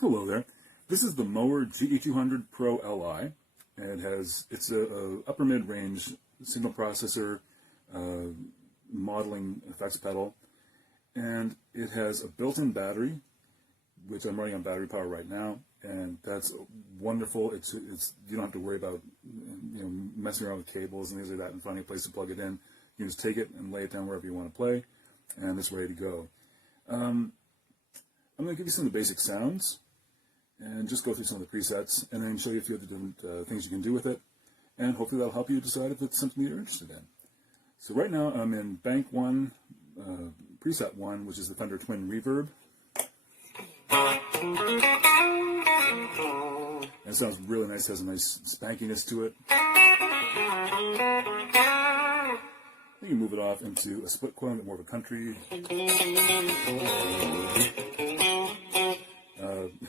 Hello there. This is the MOOER GE200 Pro Li. And it's a upper mid-range signal processor modeling effects pedal, and it has a built-in battery, which I'm running on battery power right now, and that's wonderful. It's you don't have to worry about messing around with cables and things like that and finding a place to plug it in. You can just take it and lay it down wherever you want to play, and it's ready to go. I'm going to give you some of the basic sounds and just go through some of the presets, and then show you a few of the different things you can do with it, and hopefully that'll help you decide if it's something you're interested in. So right now I'm in Bank 1, Preset 1, which is the Thunder Twin Reverb. And it sounds really nice, has a nice spankiness to it. You can move it off into a split coil, more of a country.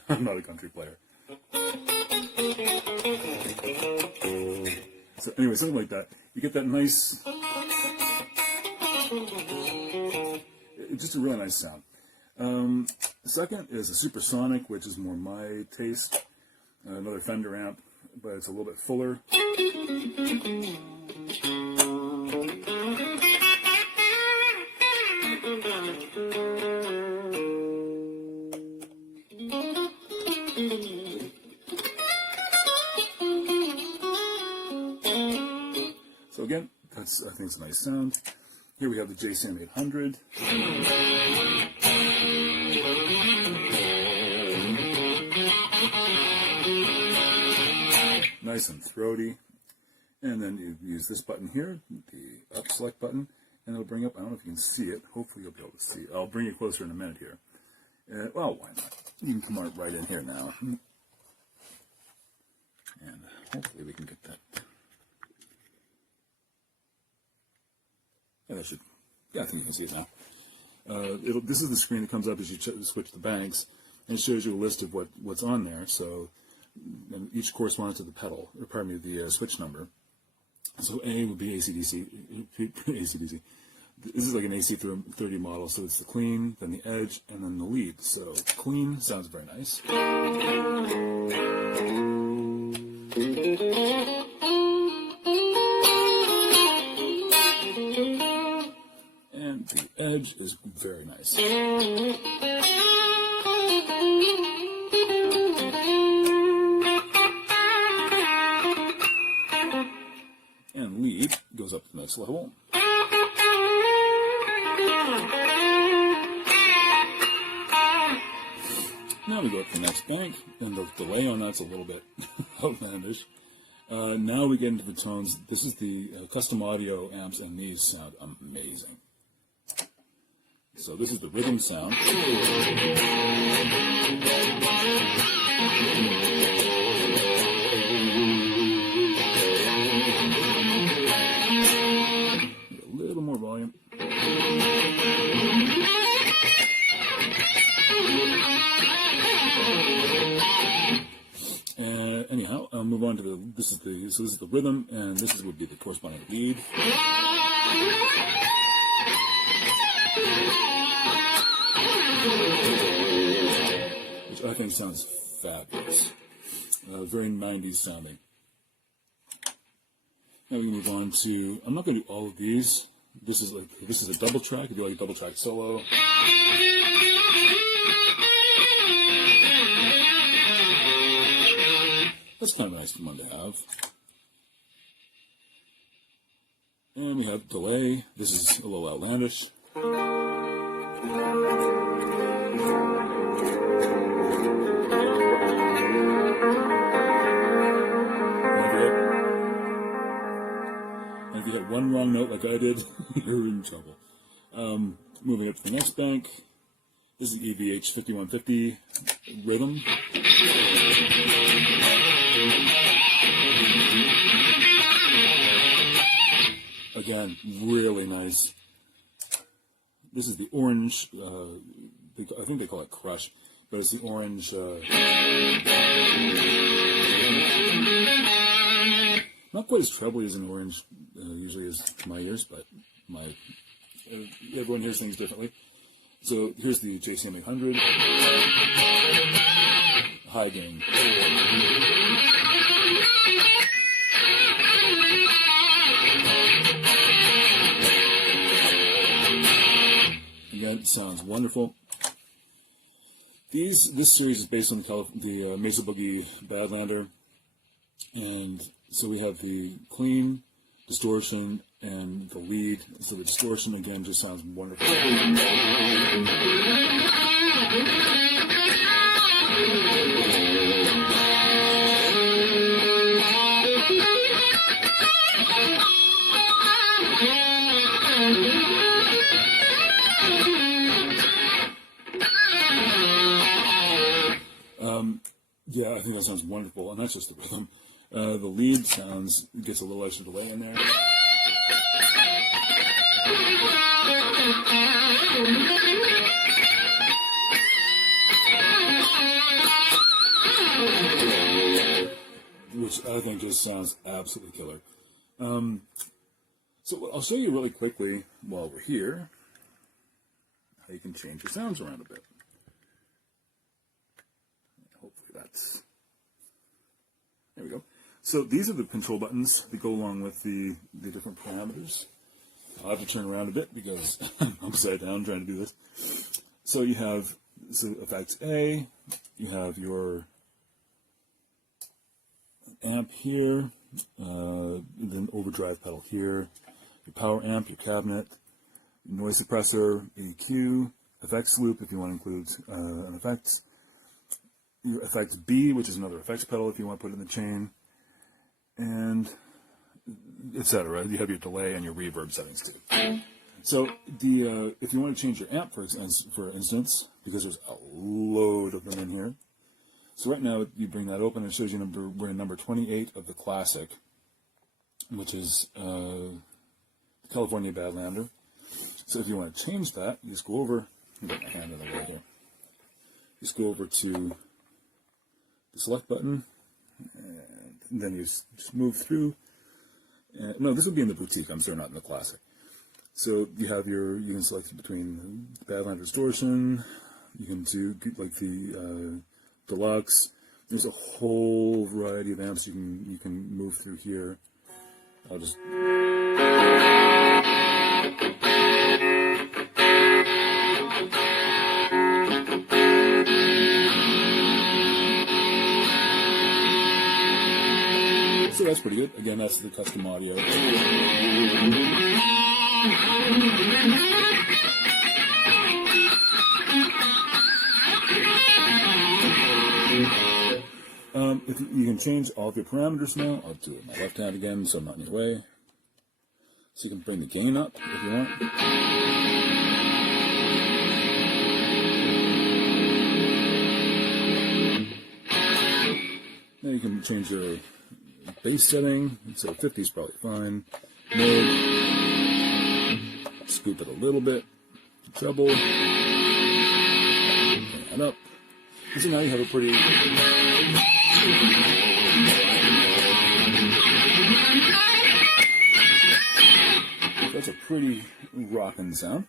I'm not a country player. So anyway, something like that. You get that nice, just a really nice sound. The second is a supersonic, which is more my taste. Another Fender amp, but it's a little bit fuller. So again, I think it's a nice sound. Here we have the JCM800. Nice and throaty. And then you use this button here, the up select button, and it'll bring up, I don't know if you can see it, hopefully you'll be able to see it. I'll bring it closer in a minute here. Well, why not? You can come right in here now. And hopefully we can get that. Yeah, I think you can see it now. This is the screen that comes up as you switch the banks, and it shows you a list of what's on there. So, and each corresponds to the pedal, or pardon me, the switch number. So A would be AC/DC. AC/DC. This is like an AC30 model, so it's the clean, then the edge, and then the lead. So clean sounds very nice. And the edge is very nice. And lead goes up to the next level. Now we go up to the next bank, and the delay on that's a little bit outlandish. Now we get into the tones. This is the custom audio amps, and these sound amazing. So this is the rhythm sound. A little more volume. Anyhow, I'll move on to this is the rhythm, and this would be the corresponding lead. Which I think sounds fabulous. Very 90s sounding. Now we can move on to, I'm not going to do all of these. This is a double track, if you like a double track solo. That's kind of a nice one to have. And we have delay. This is a little outlandish. And if you hit one wrong note like I did, you're in trouble. Moving up to the next bank. This is EVH 5150 rhythm. Again, really nice. This is the orange, I think they call it Crush, but it's the orange. Not quite as trebly as an orange usually is to my ears, but everyone hears things differently. So here's the JCM800. high gain. Again, it sounds wonderful. This series is based on the Mesa Boogie Badlander, and so we have the clean, distortion, and the lead. So the distortion again just sounds wonderful. Yeah, I think that sounds wonderful, and that's just the rhythm. The lead gets a little extra delay in there. Which I think just sounds absolutely killer. So I'll show you really quickly while we're here how you can change your sounds around a bit. Hopefully there we go. So these are the control buttons that go along with the different parameters. I'll have to turn around a bit because I'm upside down trying to do this. So you have effects A, you have your amp here, then overdrive pedal here, your power amp, your cabinet, noise suppressor, EQ, effects loop if you want to include an effects, your effects B, which is another effects pedal if you want to put it in the chain, and etc. You have your delay and your reverb settings too. So if you want to change your amp, for instance, because there's a load of them in here. So right now you bring that open and it shows you we're in number 28 of the classic, which is the California Badlander. So if you want to change that, you just go over. Get my hand in the way here. Just go over to the select button, and then you just move through. No, this would be in the boutique, I'm sorry, not in the classic. So you have you can select between Badlander distortion, you can do like the deluxe. There's a whole variety of amps you can move through here. I'll just so that's pretty good. Again, that's the custom audio. If you can change all of your parameters now. I'll do it with my left hand again so I'm not in your way. So you can bring the gain up if you want. Now you can change your bass setting, so 50 is probably fine. Mid, scoop it a little bit, treble, bring that up. And so now you have a pretty that's a pretty rockin' sound.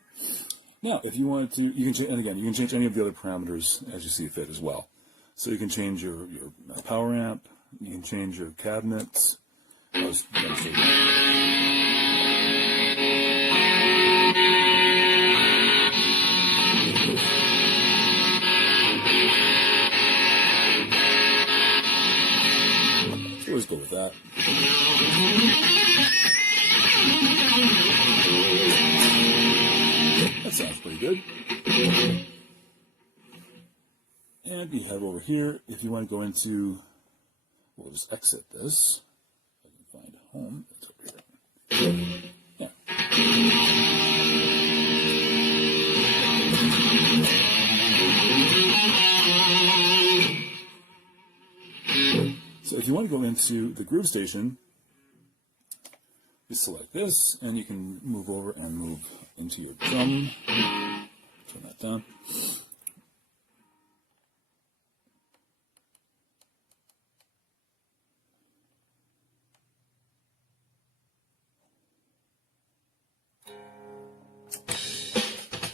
Now, if you wanted to, you can change, and again, you can change any of the other parameters as you see fit as well. So you can change your power amp, you can change your cabinets. Always go with that. That sounds pretty good. And you have over here, if you want to go into, we'll just exit this. If I can find home, it's over here. Yeah. So if you want to go into the groove station, you select this, and you can move over and move into your drum. Turn that down.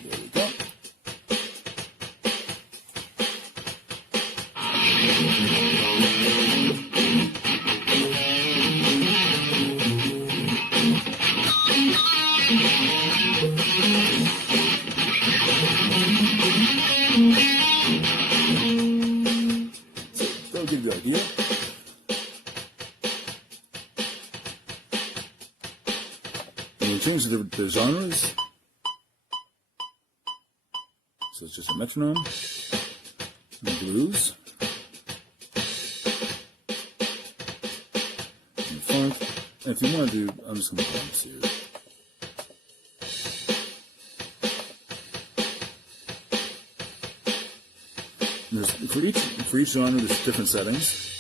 There we go. That'll give you the idea. And we change the genres. So it's just a metronome, and blues, and funk. And if you want to do, I'm just going to pause here. For each genre, there's different settings.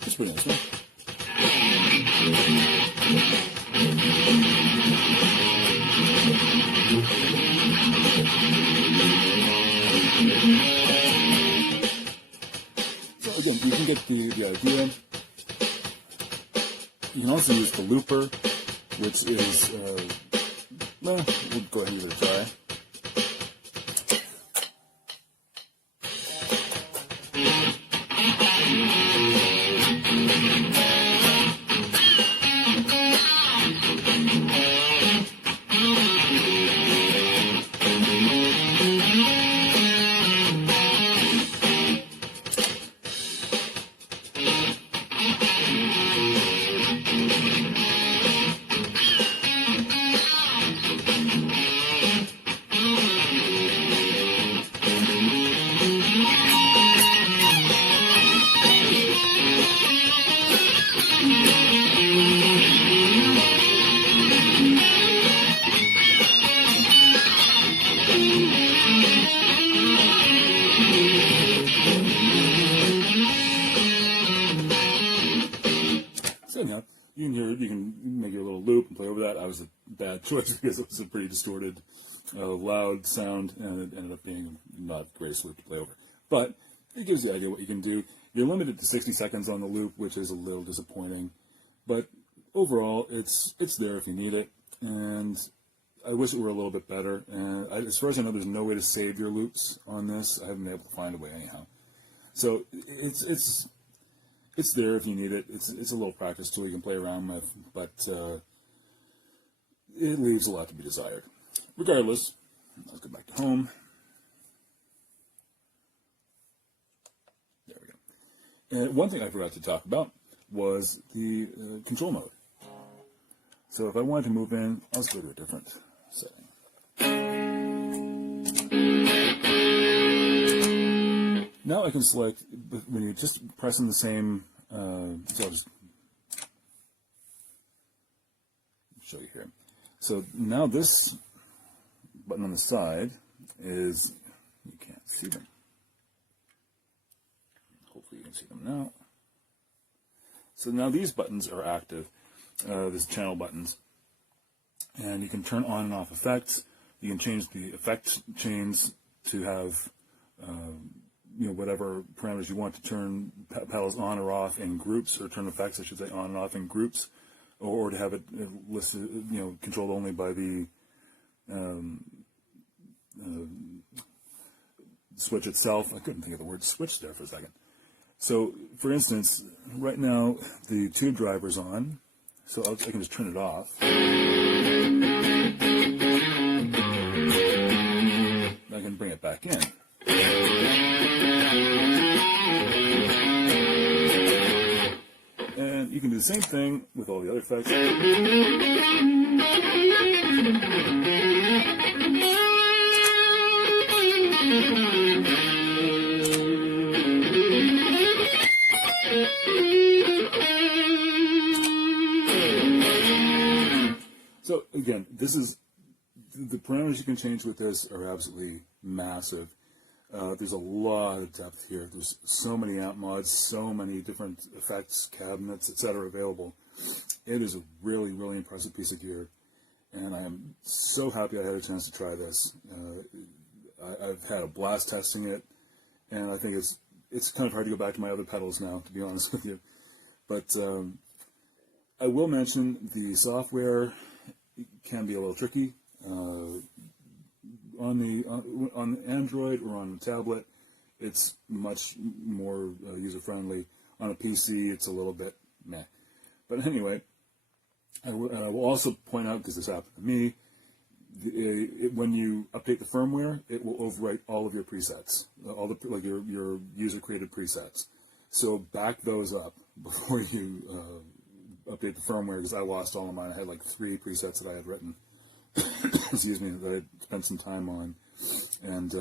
It's pretty nice, huh? So again, you can get the idea. You can also use the looper, which is, well, we'll go ahead and give it a try. So anyhow, you can hear it, you can make your little loop and play over that. I was a bad choice because it was a pretty distorted, loud sound, and it ended up being not the greatest loop to play over. But it gives you an idea what you can do. You're limited to 60 seconds on the loop, which is a little disappointing. But overall, it's there if you need it, and I wish it were a little bit better. And as far as I know, there's no way to save your loops on this. I haven't been able to find a way anyhow. So it's there if you need it. It's a little practice tool you can play around with, but it leaves a lot to be desired. Regardless, let's go back to home. There we go. And one thing I forgot to talk about was the control mode. So if I wanted to move in, I'll just go to a different setting. Now I can select, when you just pressing the same, so I'll just show you here. So now this button on the side is, you can't see them. Hopefully you can see them now. So now these buttons are active, these channel buttons. And you can turn on and off effects. You can change the effect chains to have whatever parameters you want to turn pedals on or off in groups, or turn effects, I should say, on and off in groups, or to have it listed, controlled only by the switch itself. I couldn't think of the word switch there for a second. So, for instance, right now the tube driver's on, so I can just turn it off. I can bring it back in. And you can do the same thing with all the other effects. So again, this is the parameters you can change with this are absolutely massive. There's a lot of depth here. There's so many amp mods, so many different effects, cabinets, etc. available. It is a really, really impressive piece of gear, and I am so happy I had a chance to try this. I've had a blast testing it, and I think it's kind of hard to go back to my other pedals now, to be honest with you. But I will mention the software can be a little tricky. On Android or on a tablet, it's much more user-friendly. On a PC, it's a little bit meh. But anyway, I will also point out, because this happened to me, when you update the firmware, it will overwrite all of your presets, all the like your user-created presets. So back those up before you update the firmware, because I lost all of mine. I had like 3 presets that I had written, excuse me, that I had spent some time on, and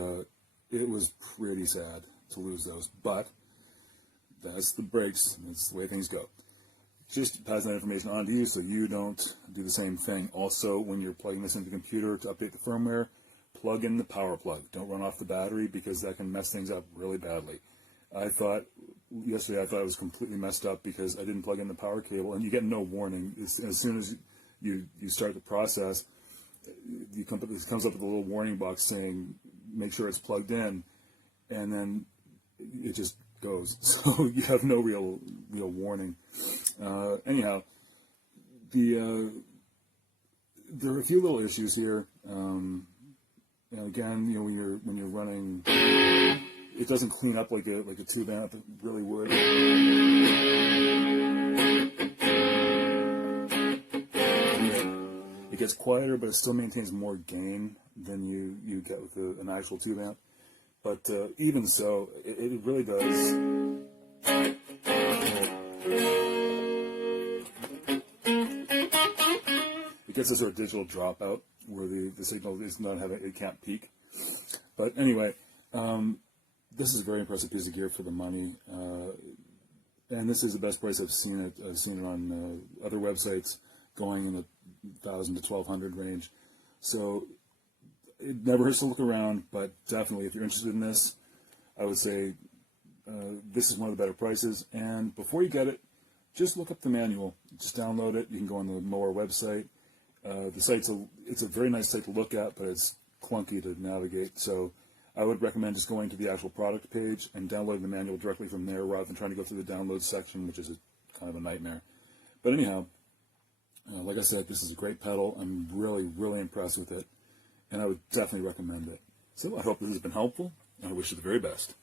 it was pretty sad to lose those. But that's the breaks. That's the way things go. Just pass that information on to you so you don't do the same thing. Also, when you're plugging this into the computer to update the firmware, plug in the power plug. Don't run off the battery, because that can mess things up really badly. Yesterday I thought it was completely messed up because I didn't plug in the power cable, and you get no warning. As soon as you start the process, it comes up with a little warning box saying, make sure it's plugged in, and then it just goes. So you have no real warning. Anyhow, there are a few little issues here. And again, when you're running, it doesn't clean up like a tube amp really would. It gets quieter, but it still maintains more gain than you get with an actual tube amp. But even so, it really does. It gets a sort of digital dropout where the signal is not it can't peak. But anyway, this is a very impressive piece of gear for the money, and this is the best price I've seen it. I've seen it on other websites going in the $1,000 to $1,200 range. So it never hurts to look around, but definitely if you're interested in this, I would say this is one of the better prices. And before you get it, just look up the manual. Just download it. You can go on the MOOER website. It's a very nice site to look at, but it's clunky to navigate. So I would recommend just going to the actual product page and downloading the manual directly from there rather than trying to go through the download section, which is kind of a nightmare. But anyhow, like I said, this is a great pedal. I'm really, really impressed with it, and I would definitely recommend it. So I hope this has been helpful, and I wish you the very best.